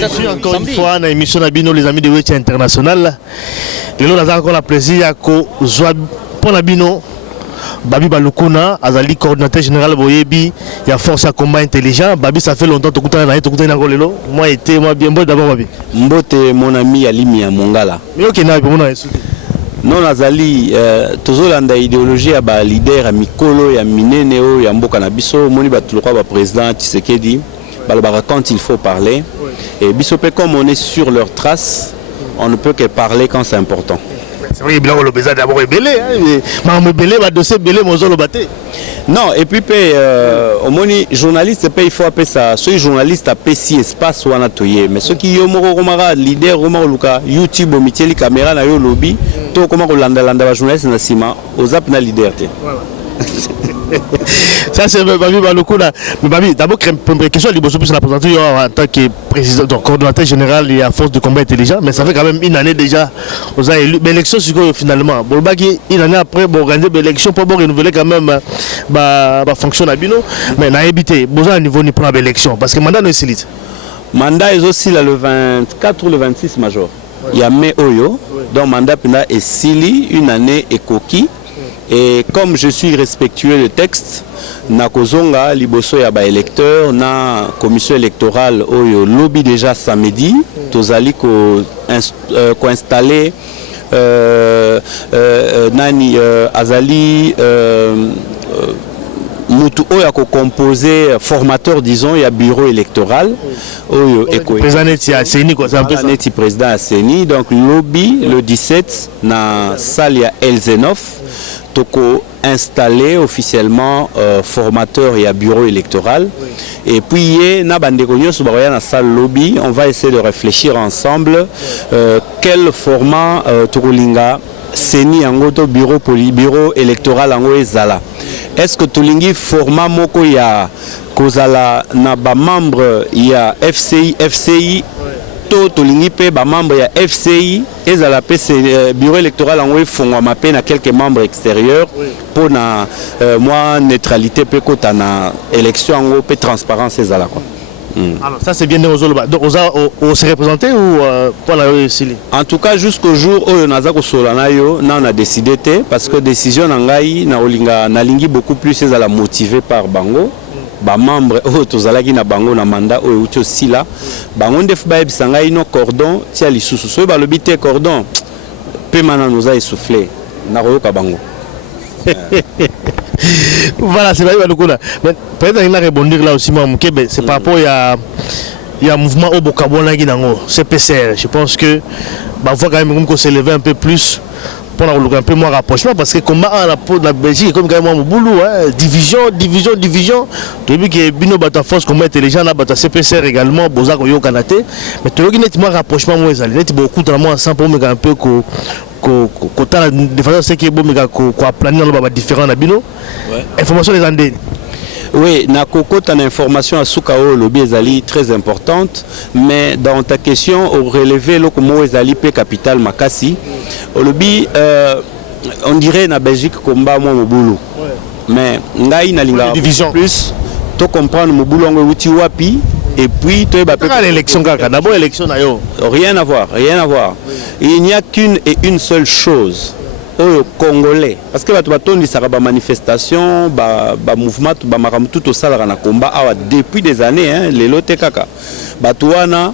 Je suis encore une fois dans l'émission Nabino, les amis de Wetch International. Et là, nous avons encore le plaisir pour Nabino. Babi Balukuna, Azali, coordinateur général Boyebi, il y a force à combat intelligent. Babi, ça fait longtemps que tu as moi, été, moi, bien, d'abord, Babi. Mbote, mon ami Alimi à Mongala. Mais ok, non, Azali, toujours dans l'idéologie, il y a leader, il y a Mikolo, il y a Mineneo, il y a Mboka Nabiso, Moni Batulokwa, le président Tshisekedi. Quand il faut parler. Et Bissopé, comme on est sur leurs traces, on ne peut que parler quand c'est important. C'est vrai, il y a le besoin d'abord ébélé. Non, et puis, au moins, journaliste, il faut appeler ça. Ceux journalistes appellent si espace ou anatoye. Mais ceux qui ont leader, YouTube, Omitieli, caméra, na yo lobby, tout comment on landa journaliste na sima, aux app na leader. Ça c'est Babi Balukuna. Mais Babi, d'abord, première question, il faut la présenter en tant que président, donc coordonnateur général et à force de combat intelligent. Mais ça fait quand même une année déjà. Vous avez élu l'élection finalement. Bolbaki, une année après, vous organisez l'élection pour renouveler quand même la fonction à Bino. Mais n'a évité, vous avez un niveau ni pour l'élection parce que le mandat n'est pas solide. Le mandat est aussi là, le 24 ou le 26 major. Il y a Mai Oyo, donc le mandat est sili, une année est coquille. Et comme je suis respectueux du texte, na kozonga liboso ya ba électeur na commission électorale oyo lobby déjà samedi tozali ko installer nani azali mutu oyo ko composer formateur disons il y a bureau électoral oyo président Seni quoi c'est un peu ça président Seni donc lobby le 17 na salle ya Elzenov toko installé officiellement formateur et à bureau électoral et puis na bandekogno sur na salle lobby on va essayer de réfléchir ensemble quel format tokolinga Seni angoto bureau électoral ango ezala est-ce que tolingi format moko ya kozala na ba membre ya FCI tolingi pe ba membre ya FCI ezala pe bureau électoral en fongwama pe na quelques membres extérieurs pour na moi neutralité pe kota na élection en pe transparence ezala quoi. Alors ça c'est bien de Ozoloba. Donc on s'est représenté ou pour la Sili? En tout cas jusqu'au jour où naza ko solana yo na on a décidé parce que décision ngai na olinga na lingi beaucoup plus ezala motivé par bango. Ba membre o tozalaki na bango na mandat o uti osila bango ndef ba ebisanga ino cordon tia lisusu so ba lobité cordon pe mana nous a essoufflé na royoka bango. Voilà, c'est là mais peut-être il a rebondir là aussi moi c'est par rapport il y a un mouvement au Bokabona qui nango CPCR. Je pense que bah faut quand même qu'on s'élever un peu plus pour un peu moins rapprochement parce que combat à la peau de la Belgique comme quand même mon boulot division depuis que bino bata force combat intelligent là bata CPCR également bozako yo kanaté mais tu vois nettement rapprochement moi ça net beaucoup dans moi ensemble pour me un peu ko ta de façon c'est que bon me ko planer là différent na bino information les andés. Oui, na kokota na information à Soukao lobby ezali très importante, mais dans ta question au relevé le comme ezali pe capital Makassi, au lobby on dirait na Belgique combat moi mobulu. Mais ngai na linga division plus to comprendre mobulu ngo wuti wapi et puis to ba l'élection kaka d'abord élection na yo. Rien à voir. Il n'y a qu'une et une seule chose. Aux Congolais parce que batondi ça ba manifestation ba mouvement ba maramu tout au salara na combat depuis des années les lote kaka batouana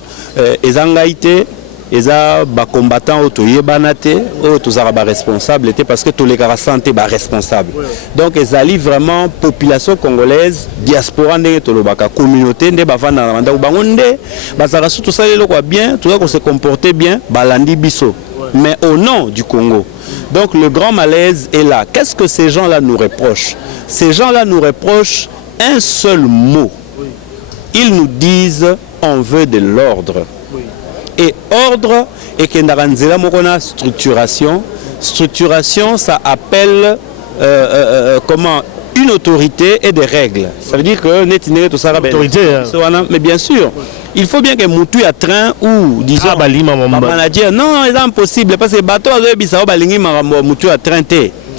ezangaite eza ba combattant otoyebanate otozara ba responsable parce que tous les gars santé ba responsable donc ezali vraiment population congolaise diaspora ndenge tolobaka communauté nde bavanda na manda bangonde bazara surtout ça le quoi bien tout ça qu'on se comporter bien balandi biso mais au nom du Congo. Donc le grand malaise est là. Qu'est-ce que ces gens-là nous reprochent? Ces gens-là nous reprochent un seul mot. Ils nous disent on veut de l'ordre. Et ordre et que mokona structuration. Structuration, ça appelle comment une autorité et des règles. Ça veut dire que tout ça mais bien sûr. Il faut bien que Moutou à train ou disons manager non c'est impossible parce que bateau a Moutou à train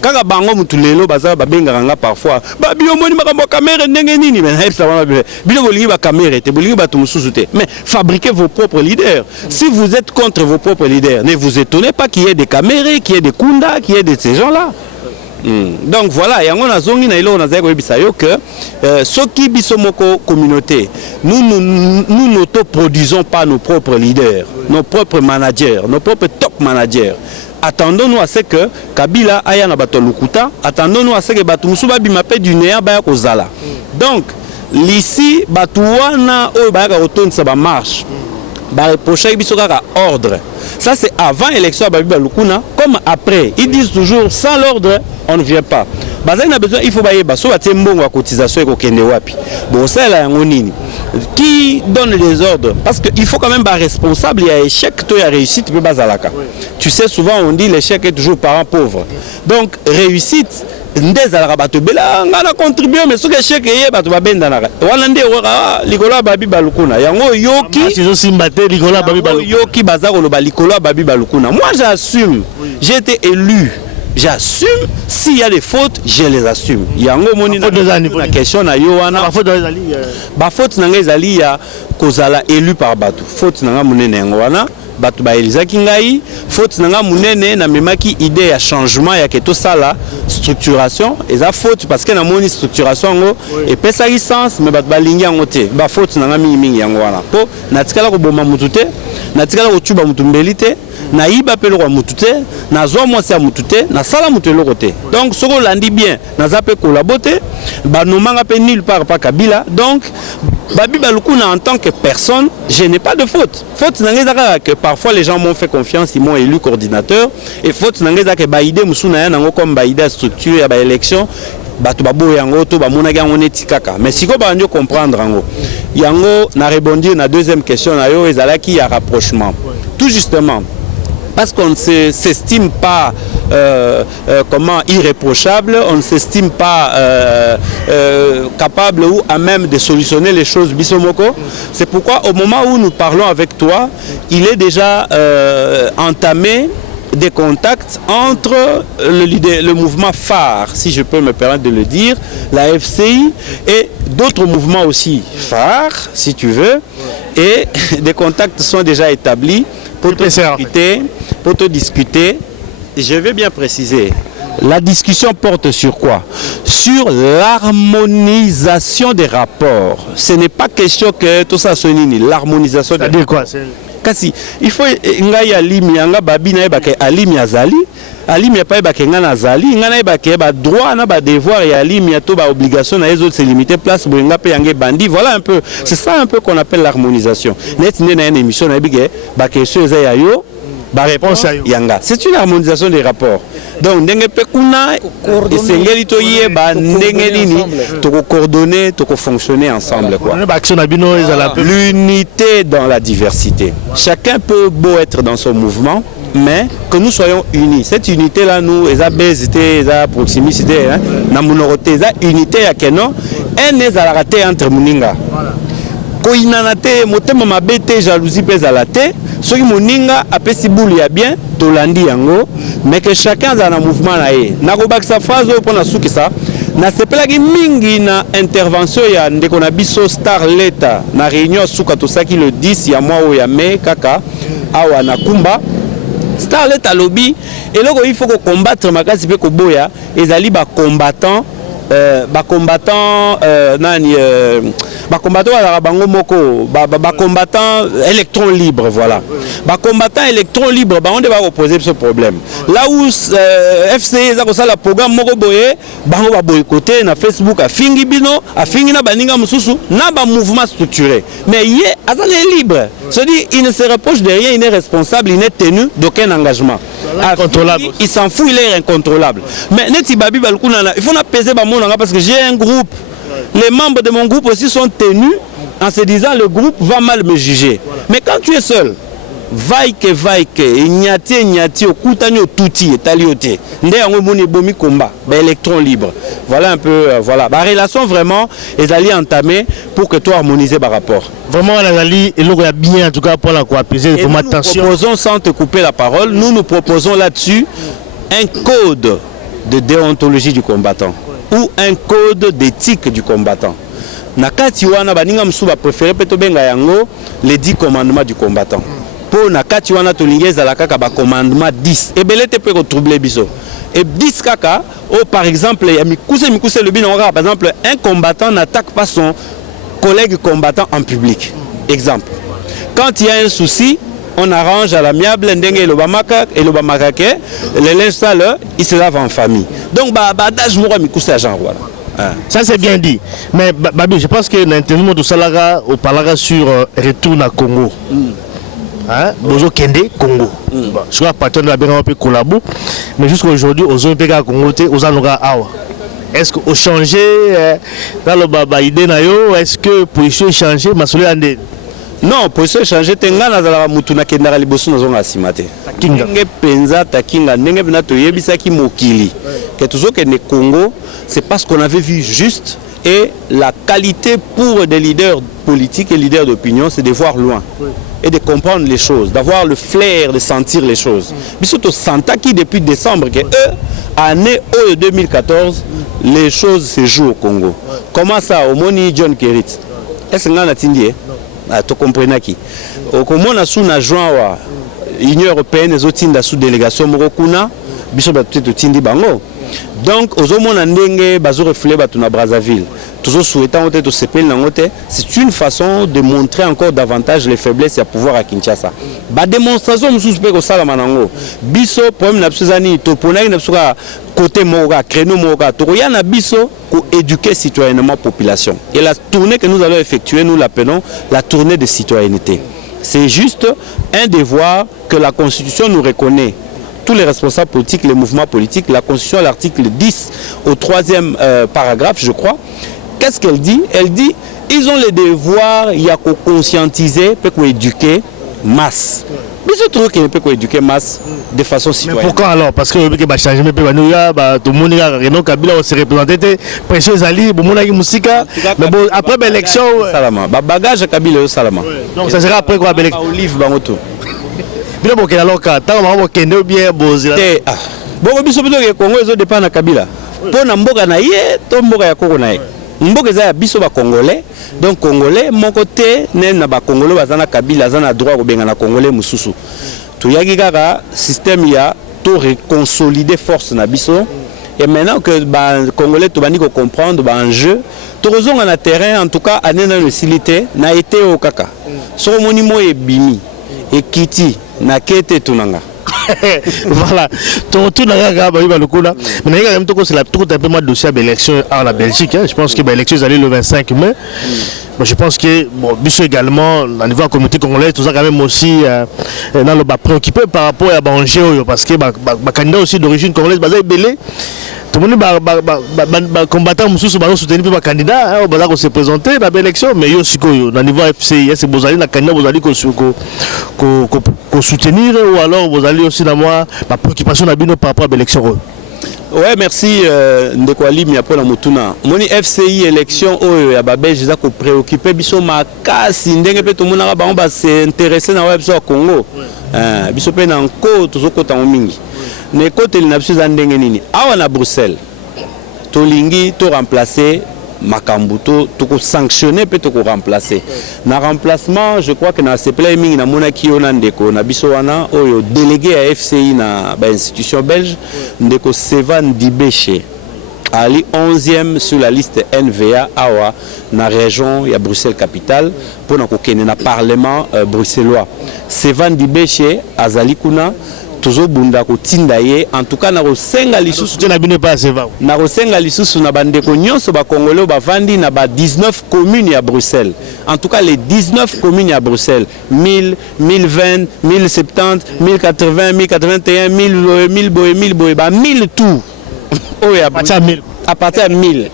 kaka bango mutu lelo baza babengaka nga parfois babi omoni makambo caméra ndenge nini mais ça va bino bolingi ba caméra te bolingi ba tumususu te mais fabriquez vos propres leaders. Si vous êtes contre vos propres leaders, ne vous étonnez pas qu'il y ait des caméras, qu'il y ait des kunda, qu'il y ait de ces gens-là. Donc voilà, et on a zongi na ilo na zeko bisayo que ceux qui bisomoko communauté, nous n'autoproduisons pas nos propres leaders, nos propres managers, nos propres top managers. Attendons-nous à ce que Kabila aya na bato lukuta, attendons-nous à ce que bato musuba bimape du néa baya kozala. Donc l'ici bato wana o baya ka otonisa ba marche. Ba reprocher biso kaka ordre. Ça c'est avant l'élection à Babiba Lukuna, comme après. Ils disent toujours sans l'ordre, on ne vient pas. Bazin a besoin, il faut bailler baso à tiembongo à cotisation et kokende wapi. Bon ça là ngonini. Qui donne les ordres? Parce qu'il faut quand même pas responsable. Il y a échec, toi il y a réussite, tu peux bazalaka. Tu sais souvent on dit l'échec est toujours parent pauvre. Donc réussite. Ndez ala bato bela ngana contribuer mais ce que chèque yé bato babenda na wana nde ora likolo babi balukuna yango yoki ils simbaté likolo babi balukuna yoki bazako lo likolo babi balukuna. Moi j'assume, j'ai été élu, j'assume. S'il y a des fautes, je les assume. Yango moni na question na yo wana ba faute na ngezali ya kozala élu par bato. Faute na monene yango wana bato ba elizaki ngai faute nanga munene na memaki idée ya changement ya keto sala structuration eza faute parce que na moni structuration ngo et pesa licence mais bato balingi yango te ba faute nanga mingi yango wana po natikala ko boma mutu te natikala ko tuba mutu mbeli te na iba pelo ko mutu te na zo mwasi ya mutu te na sala mutu eloko te. Donc soko landi bien na zape collaborer ba nomanga pe nulle part pas Kabila. Donc Babi Balukuna en tant que personne, je n'ai pas de faute. Faute n'engage que parfois les gens m'ont fait confiance, ils m'ont élu coordinateur. Et faute n'engage que baïdé musuna yango comme baïdé structure ya ba élection, batu babo yango to ba monaki yango netikaka. Mais si ko ba ndio comprendre yango. Yango na rebondir na deuxième question na yo ezalaki ya rapprochement. Tout justement parce qu'on ne s'estime pas comment irréprochable, on ne s'estime pas capable ou à même de solutionner les choses bisomoko. C'est pourquoi au moment où nous parlons avec toi, il est déjà entamé des contacts entre le mouvement phare, si je peux me permettre de le dire, la FCI et d'autres mouvements aussi phares, si tu veux, et des contacts sont déjà établis pour te discuter. Je vais bien préciser. La discussion porte sur quoi? Sur l'harmonisation des rapports. Ce n'est pas question que tout ça soit nini. L'harmonisation des rapports. Kasi il faut ngai alimi anga babina ebake alimi azali alimi pa ebake ngana azali ngana ebake ba droit na ba devoir et alimi to ba obligation na les autres c'est limité place boyenga pe yange bandi. Voilà un peu, c'est ça un peu qu'on appelle l'harmonisation. Net na une émission na bige ba question za yayo ba réponse yanga. C'est une harmonisation des rapports. Donc ndenge pe kuna esengeli to yeba ndenge nini to coordonner, to fonctionner ensemble quoi. L'unité dans la diversité. Chacun peut beau être dans son mouvement, mais que nous soyons unis. Cette unité là nous eza bezité, eza proximité hein, na monoroté, eza unité ya keno, en ezala raté entre muninga. Koinanate motema mabete jalousie pesa la te soki moninga apesi boule ya bien tolandi yango mais que chacun a un mouvement na ye nakobakisa phrase oyo mpona sukisa nasepelaki mingi na intervention ya ndeko na biso Star Leta na réunion suka tosaki le 10 ya mois oyo ya mai kaka awa na Kumba. Star Leta lobby eloko il faut ko combattre makasi pe ko boya ezali ba combattant nani combattant à bango moko combattant électron libre voilà combattant électron libre on devait opposer ce problème là où FCI za ko sala programme moko boye bango ba boycotter na Facebook a fingi bino a fingi na baninga mususu na ba mouvement structuré mais yé azale libre se dit il ne se reproche de rien, il est responsable, il n'est tenu d'aucun engagement. Il s'en fout, il est incontrôlable. Mais Neti Babi Balukuna, il faut apaiser parce que j'ai un groupe. Les membres de mon groupe aussi sont tenus en se disant le groupe va mal me juger. Mais quand tu es seul, vaike, nyati, okutani otuti, taliote. Ndé yango moni bomi komba, électron libre. Voilà un peu, voilà. La relation vraiment est allée entamer pour que toi harmoniser par rapport. Vraiment, la Zali, et l'eau est bien en tout cas pour la quoi apaiser. Nous proposons, sans te couper la parole, nous proposons là-dessus un code de déontologie du combattant ou un code d'éthique du combattant. Nakati wana baninga msu ba préféré peto benga yango les 10 commandements du combattant. Pour nakati wana to lingeza la kaka ba commandement 10. Et belete peut troubler biso. Et 10 kaka, par exemple, mikuse le bin par exemple, un combattant n'attaque pas son collègue combattant en public. Exemple. Quand il y a un souci, on arrange à l'amiable, ndenge le linge sale, il se lave en famille. Donc, badage moura mikuse à genre voilà. Ça c'est bien dit. Mais Babi, je pense que l'interview de Salara au Palara sur retour à Congo. Hein? Bozo Kende, Congo. Je crois que patron de la Bénin peut collaborer. Mais jusqu'à aujourd'hui, aux Olympiques à Congo, aux Anoga Awa. Est-ce qu'on changé dans le Baba idée nayo? Est-ce que position changé? Massolé Andé? Non, position changé. Tenga na zala mutuna kendara liboso na zonga simate. Nenge penza takinga nenge bina to yebisa ki mokili. Que toujours que ne Congo, c'est parce qu'on avait vu juste. Et la qualité pour des leaders politiques et leaders d'opinion, c'est de voir loin et de comprendre les choses, d'avoir le flair de sentir les choses. Mais surtout, Santa qui depuis décembre, que eux, année 2014, les choses se jouent au Congo. Comment ça, au Moni John Kerit? Est-ce que vous avez tu comprends qui? Au Congo, on a sous juin l'Union européenne, les autres sous délégation Morokuna, biso peut-être tindi bango. Donc, aux hommes ndenge bazo reflet batuna Brazzaville. Toujours souhaitant peut-être c'est une façon de montrer encore davantage les faiblesses et à pouvoir à Kinshasa. Ba démonstration mususu pe ko sala manango. Biso problème na psuzani topona na psuka côté moga créneau moga to ya na biso ko éduquer citoyennement population. Et la tournée que nous allons effectuer, nous l'appelons la tournée de citoyenneté. C'est juste un devoir que la Constitution nous reconnaît. Tous les responsables politiques, les mouvements politiques, la Constitution, l'article 10 au 3e paragraphe, je crois. Qu'est-ce qu'elle dit? Elle dit ils ont le devoir, il y a qu'à conscientiser, peut éduquer masse. Mais je trouve qu'il ne peut éduquer masse de façon citoyenne. Mais pourquoi alors? Parce que le pays va changer, mais tout le monde Renaud Kabila s'est représenté, Précieux Ali, Musica, mais bon, après l'élection. Salama, bagage Kabila Salama. Donc ça sera après quoi? Olive Bangoto. Bien bon, alors quand on va bien bosé. Bon, biso plutôt que Congo ils ont dépend na Kabila. Pour na mboka na ye, to mboka ya Congo na ye. Mboka za biso ba Congolais. Donc Congolais mon côté na ba Congolais bazana Kabila zana droit ko benga na Congolais mususu. To yaki kaka système ya to reconsolider force na biso. Et maintenant que ba Congolais to bani ko comprendre ba enjeu, to rozonga na terrain en tout cas anena le silité na été au kaka. So monimo e bimi et kiti na kete tunanga. Voilà, tout n'a rien à voir avec le coup là. Mais c'est la toute un peu moins de dossier à l'élection à la Belgique. Je pense que l'élection est allée le 25 mai. Je pense que bon, Bissot également, au niveau de la communauté congolaise, tout ça quand même aussi dans le préoccupé par rapport à Bangé, parce que les candidats aussi d'origine congolaise, basé belé. Tout le monde combattant Moussou va soutenir les candidats, on va se présenter dans l'élection, mais aussi au niveau FCI, c'est vous allez la candidat, vous allez soutenir ou alors vous allez aussi dans la préoccupation par rapport à l'élection. Ouais, merci Ndekwali mi après la mutuna. Moni FCI élection ya babel je ko préoccupé biso makasi ndenge pe to mona ba on ba se intéresser na web so Congo. Biso pe na nko to zokota mingi. Ne côté na biso za ndenge nini? Awa na Bruxelles. To lingi to remplacer Makambuto, to sanctionner peut to remplacer. Na remplacement, je crois que na CPLA mingi na mona ki ona ndeko na biso wana oyo délégué à FCI na ba institution belge ndeko Sevan Dibéché. Ali 11e sur la liste NVA awa na région ya Bruxelles capitale pour na kokene na parlement bruxellois. Sevan Dibéché azali kuna toujours bunda ko tindaye en tout cas na rosenga lisusu na bino pas Sevan na rosenga lisusu na bandeko nyonso ba congolais ba vandi na ba 19 communes à Bruxelles. En tout cas les 19 communes à Bruxelles, 1000, 1020, 1070, 1080, 1081, 1000 boy ba 1000 tout. Oh ya à partir de 1000.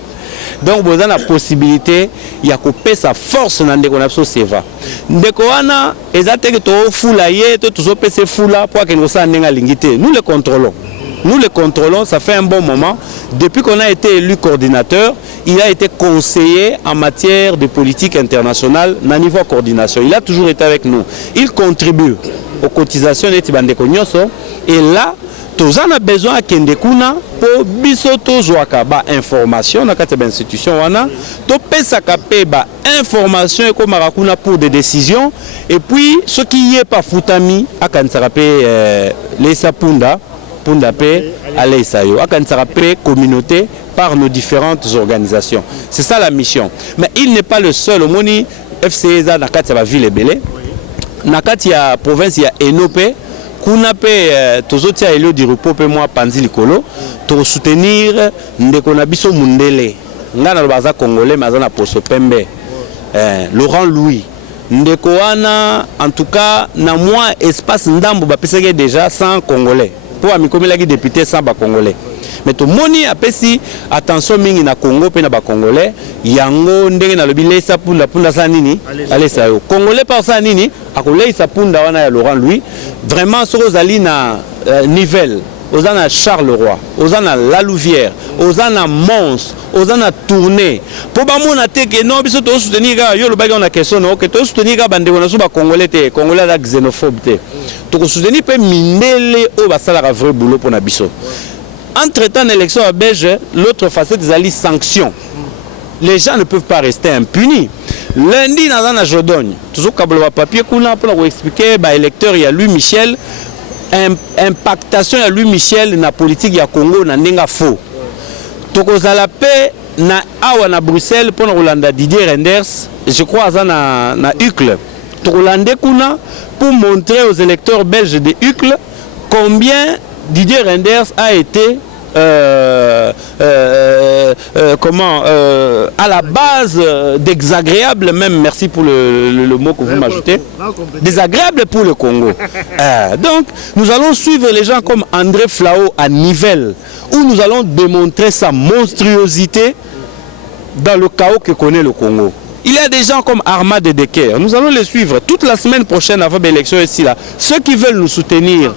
Donc vous avez la possibilité ya couper sa force dans ndeko na so seva. Ndeko wana ezate que to fula ye to zo pese fula pour que nous ça ndenga lingité. Nous le contrôlons. Nous le contrôlons, ça fait un bon moment. Depuis qu'on a été élu coordinateur, il a été conseiller en matière de politique internationale, à niveau coordination. Il a toujours été avec nous. Il contribue. aux cotisations neti bandeko nyonso et là tous on a besoin à kende kuna pour biso tozwaka ba information na kati ba institution wana to pesaka pe ba information e komaka kuna pour des décisions et puis ce qui est pas futami akanisaka pe lesa punda pe alesa yo akanisaka pe communauté par nos différentes organisations. C'est ça la mission. Mais il n'est pas le seul. Au moni FCESA na kati ya ville ebele. Na kati ya province ya Enope, kuna pe tozoti ya elio di repos pe moi panzi likolo, to soutenir ndeko na biso mundele. Ngana baza congolais mais na poso pembe. Laurent Louis. Ndeko wana en tout cas na moi espace ndambo ba peseke déjà 100 congolais. Pour amikomela ki député 100 ba congolais. Mais tout moni apesi attention mingi na Congo pe na ba congolais yango ndenge na lobi lesa punda sa nini alesa yo congolais par sa nini akolesa punda wana ya Laurent Louis vraiment soko zali na Nivelle ozana Charleroi ozana La Louvière ozana Mons ozana Tournai po ba mona te ke non biso to soutenir ga yo lo ba na question no ke to soutenir ga bande na so ba congolais te congolais la xénophobe te to soutenir pe mindele o ba sala ka vrai boulot pour na biso. Entre-temps, l'élection à Belge, l'autre facette des sanctions. Les gens ne peuvent pas rester impunis. Lundi, dans la Jodogne, toujours quand on papier, pour expliquer, l'électeur, il y a Louis Michel, impactation à Louis Michel dans la politique du Congo, dans le faux. Donc, on a la paix, à Bruxelles, pour Rolanda Didier Renders, je crois, à Uccle. Pour montrer aux électeurs belges de Uccle combien Didier Renders a été à la base désagréable, même merci pour le mot que vous m'ajoutez, désagréable pour le Congo. Donc nous allons suivre les gens comme André Flao à Nivelle, où nous allons démontrer sa monstruosité dans le chaos que connaît le Congo. Il y a des gens comme Armand de Decker. Nous allons les suivre toute la semaine prochaine avant l'élection ici là. Ceux qui veulent nous soutenir,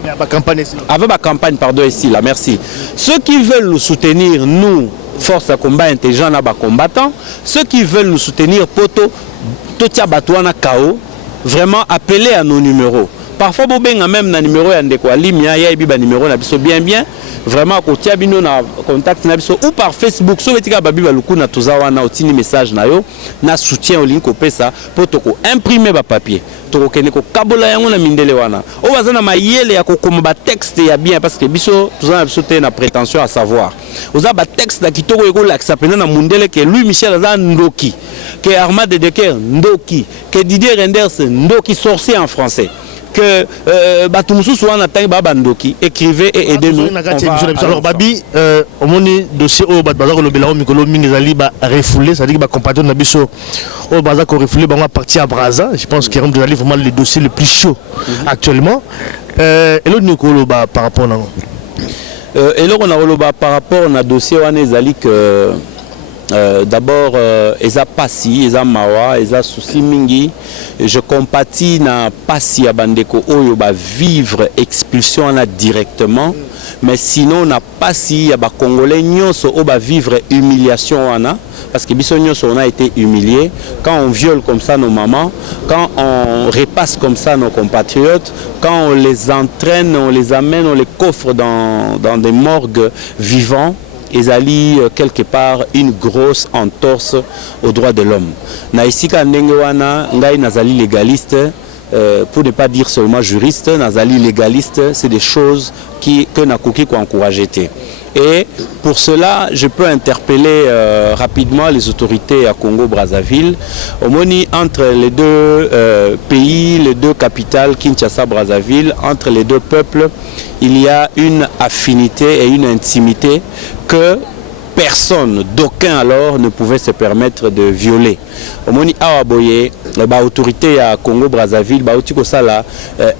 avant ma campagne, pardon, ici là, merci. Ceux qui veulent nous soutenir, nous, force à combat intelligent à combattants, ceux qui veulent nous soutenir, poto, totia batouana kao, vraiment appeler à nos numéros. Parfois, vous même na numéro yandeko limia ya ibi ba numéro na biso bien vraiment ko tia bino na contact na biso ou par Facebook so betika babi ba luku na tozawa na otini message na yo na soutien au link ko pesa pour to ko imprimer ba papier to ko kene ko kabola yango na mindele wana o bazana mayele ya ko komba texte ya bien parce que biso tozana biso te na prétention à savoir oza ba texte da kitoko eko la kisapena na mundele ke Louis Michel aza ndoki que Armand de Decker ndoki que Didier Renders ndoki sorcier en français que Batumusu soit en attaque Babandoki, écrivez et aidez-nous. Alors Babi, au moment dossier au Badbazar le Belao Mikolo Mingzali ba refoulé, c'est-à-dire que compatriote Nabiso au Bazar ko refoulé ba parti à Brazza, je pense qu'il rentre vraiment le dossier le plus chaud actuellement. Et l'autre Nikolo ba par rapport à et là on a roloba par rapport à dossier wana ezali que d'abord eza pasi eza mawa eza souci mingi je compatis na pasi ya bandeko oyo ba vivre expulsion na directement mais sinon na pasi ya ba congolais nyonso o ba vivre humiliation wana parce que biso nyonso on a été humilié quand on viole comme ça nos mamans, quand on repasse comme ça nos compatriotes, quand on les entraîne, on les amène, on les coffre dans des morgues vivants. Ezali quelque part une grosse entorse aux droits de l'homme. Na isika ndenge wana ngai nazali légaliste, pour ne pas dire seulement juriste, nazali légaliste, c'est des choses que nakoki ko encourager te. Et pour cela, je peux interpeller rapidement les autorités à Congo-Brazzaville. Au moni entre les deux pays, les deux capitales, Kinshasa-Brazzaville, entre les deux peuples, il y a une affinité et une intimité que personne, d'aucun alors, ne pouvait se permettre de violer. Au moni awaboye, l'autorité à Congo-Brazzaville, la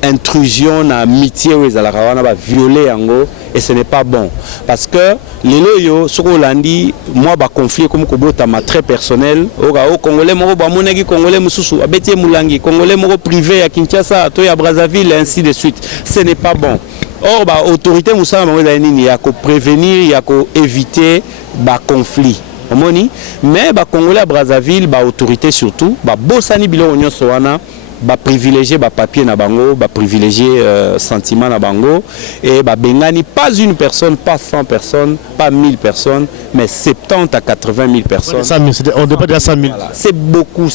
intrusion, l'amitié, va violer Ango, et ce n'est pas bon. Parce que les loyaux, ce qu'on a dit, moi, conflit comme Kobotama très personnel, au Congolais, Monegi, Congolais, Moussou, Abeti Moulangi, Congolais, privé à Kinshasa, à Brazzaville, et ainsi de suite. Ce n'est pas bon. Or, l'autorité Moussa il y a qu'à prévenir, il y a qu'à éviter le conflit. Mais les Congolais à Brazzaville, l'autorité surtout, Bossani Bilo Onyo Soana, ba privilégier ba papier na bango, ba privilégier sentiment na bango et ba bengani pas une personne, pas 100 personnes, pas 1000 personnes, mais 70 à 80 000 personnes. 100 000, on dépasse déjà 100 000. Voilà. C'est beaucoup.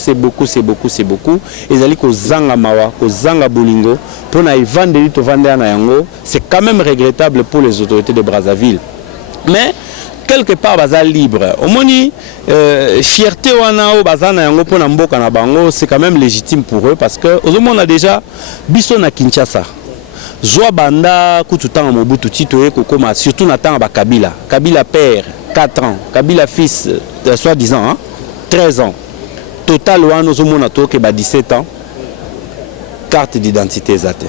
Et ils allaient ko zanga mawa, ko zanga bolingo pour na vendre to vendre na yango. C'est quand même regrettable pour les autorités de Brazzaville. Mais quelque part baza libre. Au moni fierté wana o baza na yango pona mboka na bango, c'est quand même légitime pour eux parce que au moins on a déjà biso na Kinshasa. Zwa banda kututanga Mobutu Tito e kokoma surtout na tanga ba Kabila. Kabila père 4 ans, Kabila fils soi-disant hein, 13 ans. Total wana au moins to ke ba 17 ans. Carte d'identité zate.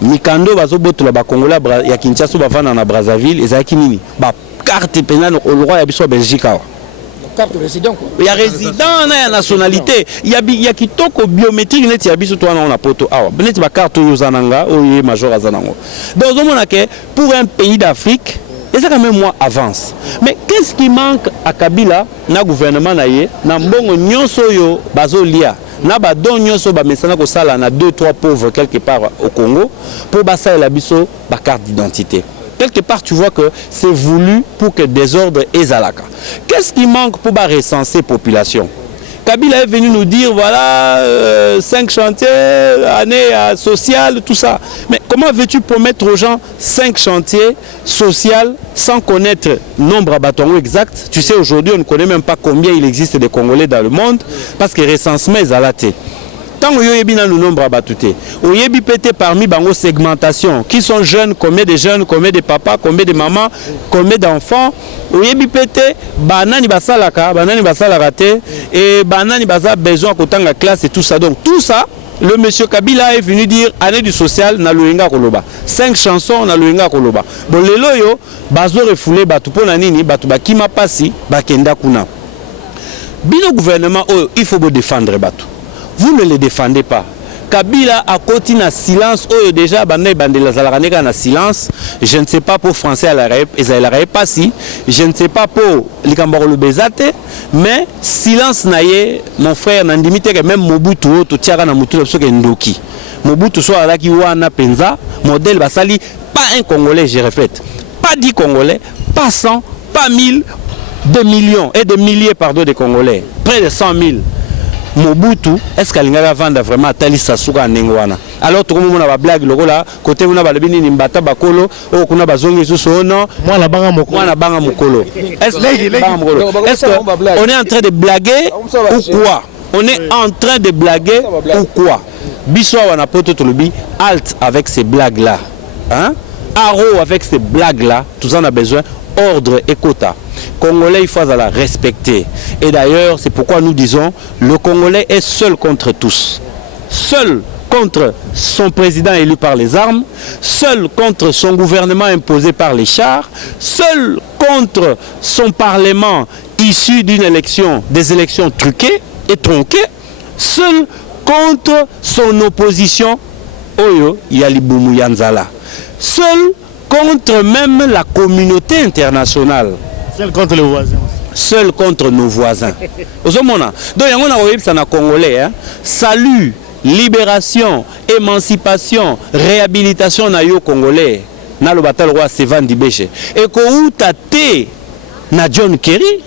Mikando bazo botola ba Kongola ya Kinshasa ba vana na Brazzaville ezaki nini? Ba carte pénale au roi ya biso Belgique. Carte de résident quoi. Il y a résident na nationalité, il y a kitoko biométrique net ya biso to wana on a poto awa. Benet ba carte yo zananga o ye major azanango. Donc on a que pour un pays d'Afrique, et ça quand même moi avance. Mais qu'est-ce qui manque à Kabila na gouvernement na ye na mbongo nyonso yo bazolia. Na ba don nyonso ba mesana ko sala na 2-3 pauvres quelque part au Congo pour basa la biso ba carte d'identité. Quelque part, tu vois que c'est voulu pour que désordre et zalaka. Qu'est-ce qui manque pour recenser la population? Kabila est venu nous dire, voilà, 5 chantiers, année sociale, tout ça. Mais comment veux-tu promettre aux gens 5 chantiers sociaux sans connaître le nombre à bâtons exact? Tu sais, aujourd'hui, on ne connaît même pas combien il existe de Congolais dans le monde, parce que recensement est zalaté. Tant que vous avez le nombre à battuter, vous avez pété parmi bango segmentation, qui sont jeunes, combien de jeunes, combien de papas, combien de mamans, combien d'enfants, vous avez pété, banani basalaka, banani basalarate, et banani basa besoin qu'autant la classe et tout ça. Donc tout ça, le monsieur Kabila est venu dire année du social na luenga koloba. 5 chansons na luenga koloba. Bon les loyo, bazo refoulé batu po na nini, batu bakima pasi, bakenda kuna. Bino gouvernement, oh, il faut vous défendre batu. Vous ne les défendez pas. Kabila a continué à silence. Oh, déjà, na silence. Je ne sais pas pour français à l'arrêt pas si. Je ne sais pas pour les Cambaro Bezate. Mais silence naye, mon frère, n'andimite que même Mobutu, to tiara na mutu ke ndoki. Mobutu soit là qui wana penza, modèle basali, pas un Congolais, je répète. Pas 10 Congolais, pas 100, pas 1000, 2 millions et des milliers, pardon, de Congolais. Près de 100 000. Mobutu, est-ce qu'elle va vendre vraiment à Talisa Souga Nengwana? Alors, tout le monde a la blague, le là, côté où on a la bini Nimbata Bakolo, ou qu'on a bazongi sous son nom, moi la banga mokolo. Est-ce qu'on est en train de blaguer ou quoi? On est en train de blaguer ou quoi? Bissoa wana poto tolobi, halt avec ces blagues-là. Hein? Aro avec ces blagues-là, tout en a besoin, ordre et quota. Congolais, il faut la respecter. Et d'ailleurs, c'est pourquoi nous disons, le Congolais est seul contre tous. Seul contre son président élu par les armes, seul contre son gouvernement imposé par les chars, seul contre son parlement issu d'une élection, des élections truquées et tronquées, seul contre son opposition, Oyo Yaliboumou Yanzala, seul contre même la communauté internationale. Seul contre les voisins. Seul contre nos voisins. Donc, on a Congolais. Hein? Salut, libération, émancipation, réhabilitation na yo Congolais. Na le batal roi Sevan Dibéché. Et qu'on tate na John Kerry.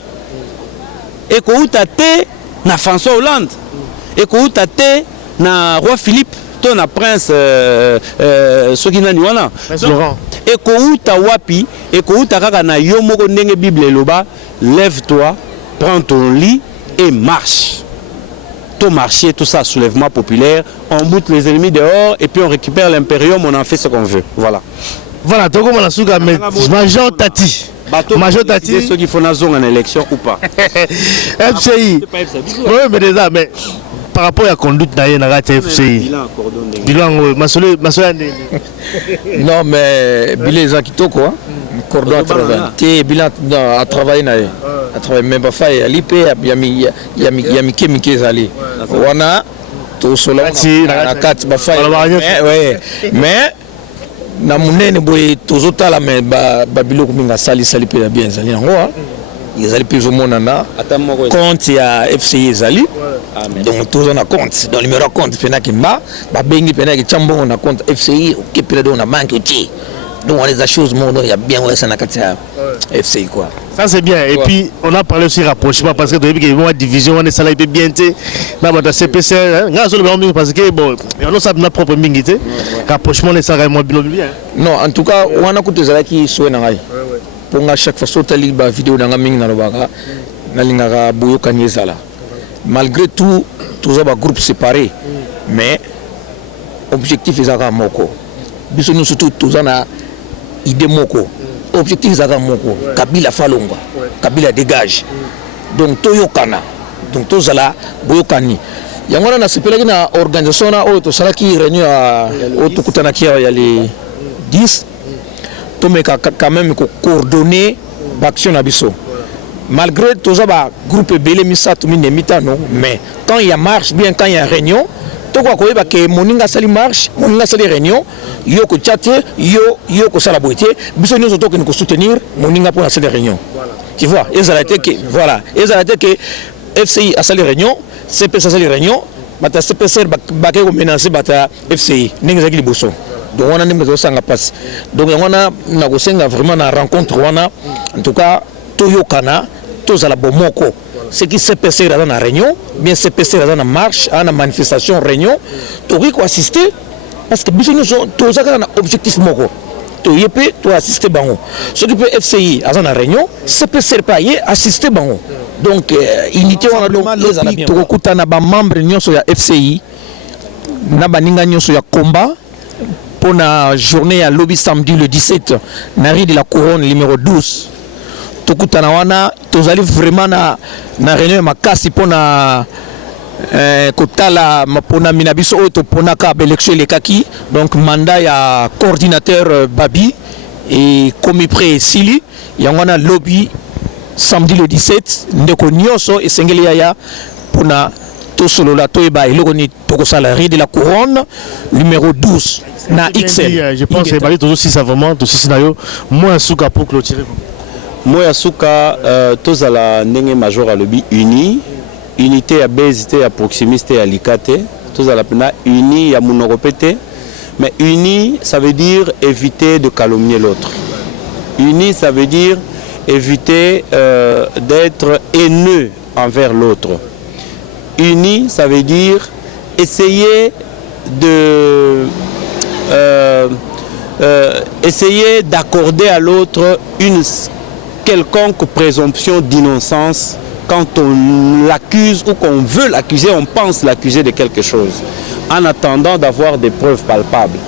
Et qu'on tate na François Hollande. Et qu'on tate na roi Philippe. Ton prince Sokina Niwana. Laurent. Et kouta wapi et kouta kaka na yo moko ndenge Bible loba, lève-toi, prends ton lit et marche. Tout marcher, tout ça, soulèvement populaire, on boute les ennemis dehors et puis on récupère l'impérium, on en fait ce qu'on veut. Voilà. Voilà, donc on a souga mais Major Tati. Major Tati, ceux qui font la zone en élection ou pas. FCI. Oui, mais déjà, mais par rapport à la conduite dans la FCI. Bilan, non, mais bilan Zakito quoi. Cordon à travailler. Bilan à travailler. À travailler, mais pas faire. L'IP, il y a Mike Zali. Wana, tout cela, na 4 bafay. Mais na munene boy tozotala mais babilo kuminga sali pe bien zali ngo ezali plus ou moins nana compte ya FCI ezali donc tous on a compte dans numéro compte pena kimba ba bengi pena ki chambongo na compte FCI qui peut donner na banque aussi donc on les a choses mon il y a bien ouais ça na katia FCI quoi. Ça c'est bien. Et puis on a parlé aussi rapprochement parce que depuis qu'il y a une division on est salarié bien té na ba CPC nga zo le parce que bon on a sa propre mingité rapprochement les salariés moins bien. Non en tout cas on a côté zalaki soué na ngai pour nga chaque fois sotali ba vidéo na nga mingi na lobaka na lingaka boyo kanyezala malgré tout tous ba groupe séparé mais objectif ezaka moko biso nous surtout tous na idée moko objectif ezaka moko Kabila falonga Kabila dégage donc toyokana donc tozala boyokani yango na sepelaki na organisation na oyo tosalaki réunion à otokutanaki ya les 10 tomeka quand même ko coordonner l'action na biso malgré tous ba groupe belé misato mine mitano mais quand il y a marche bien quand il y a réunion to quoi ko ke moninga sali marche moninga sali réunion yo ko chatte yo ko sala boité biso nous auto que nous soutenir moninga pour la sali réunion tu vois ils ont été que voilà ils ont été que FCI a sali réunion CPC a sali réunion bata CPC ba ke ko menacer bata FCI ninga zaki liboso donc on a des sanga passe donc on a na vraiment na rencontre wana en tout cas toyokana tozala bomoko ce qui s'est passé dans la réunion bien s'est passé dans la marche à la manifestation réunion to ko assister parce que biso nous tous un objectif moko to yepé to assister bango ce qui peut FCI à la réunion c'est peut ser pas y assister bango donc unité on a donc les ala bien to kutana ba membre nyonso ya FCI na baninga nyonso ya combat pour la journée à lobby samedi le 17 Nari de la Couronne numéro 12 tokutana wana tozali vraiment na réunion makasi pour na kotala mapona minabiso oto pona ka élection les kaki donc mandat ya coordinateur Babi et commis pré Sili yangwana lobby samedi le 17 ndeko nyoso esengeli ya pona to solo la toyeba eloko ni tokosala Rue de la Couronne numéro 12 na XL. Je pense que c'est toujours si ça vraiment tout si nayo moins souka pour clôturer. Moi souka tozala ndenge major à lobby uni unité à bezité à proximité à likate tozala pena uni ya monoropété mais uni ça veut dire éviter de calomnier l'autre. Uni ça veut dire éviter d'être haineux envers l'autre. Uni, ça veut dire essayer essayer d'accorder à l'autre une quelconque présomption d'innocence quand on l'accuse ou qu'on veut l'accuser, on pense l'accuser de quelque chose, en attendant d'avoir des preuves palpables.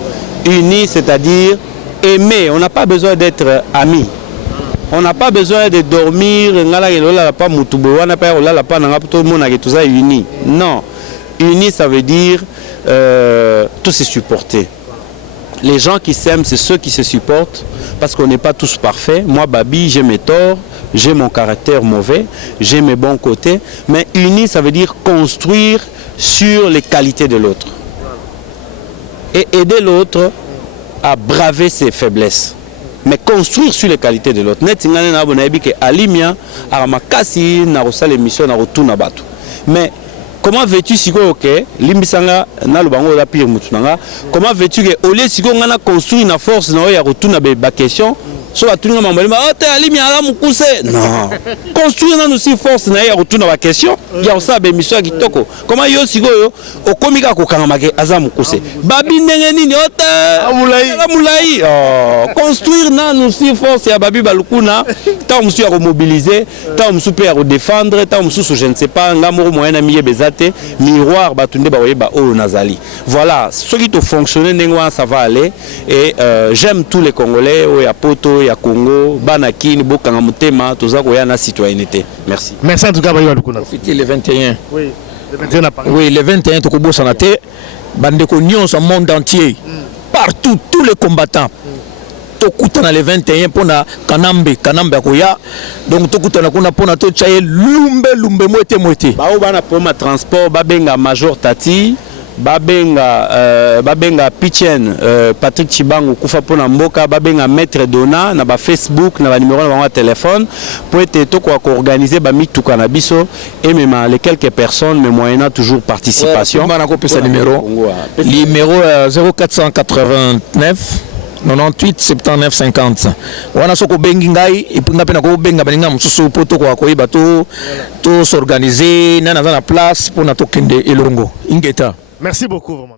Uni, c'est-à-dire aimer, on n'a pas besoin d'être amis. On n'a pas besoin de dormir, non. Uni, ça veut dire tous se supporter. Les gens qui s'aiment, c'est ceux qui se supportent, parce qu'on n'est pas tous parfaits. Moi, Babi, j'ai mes torts, j'ai mon caractère mauvais, j'ai mes bons côtés. Mais uni, ça veut dire construire sur les qualités de l'autre. Et aider l'autre à braver ses faiblesses. Mais construire sur les qualités de l'autre. Mais comment veux-tu si comment veux-tu que au lieu si on construit une force na ya retourna ba question so atunga mambalima alimi ala mukuse non construire na aussi force na ya retourna ba question ya osa be mission kitoko comment yo sikoyo okomika ko kangamake aza mukuse babi ndenge nini amulai construire na aussi force ya babi balukuna ta musu ya mobiliser ta musu pe ya défendre ta musu je ne sais pas ngamoro moyen na miye bezate miroir batunde ba oyeba o nazali voilà ce qui te fonctionner ndengwa ça va aller et j'aime tous les Congolais au ya poto ya Congo banakini bokanga mutema toza ko ya na citoyenneté merci en tout cas ba yalukuna fiti le 21 oui le 21 à Paris oui le 21 to ko bosana te bandeko nyonso monde entier partout tous les combattants tokutana le 21 pona kanambe akoya donc tokutana kuna pona to chaye lumbe moete ba o bana pour ma transport ba benga major Tati babenga Pichen Patrick Chibangu kufa pona mboka babenga Maître Dona na ba Facebook na ba numéro na ba téléphone pour être to ko organiser ba mituka na biso et même les quelques personnes mais moyennant toujours participation. On a copié ce numéro 0489 98 79 50. Wana soko bengi ngai ipinga pena ko benga baninga mususu poto kwa koiba to s'organiser na na place pour na tokende elongo ingeta. Merci beaucoup vraiment.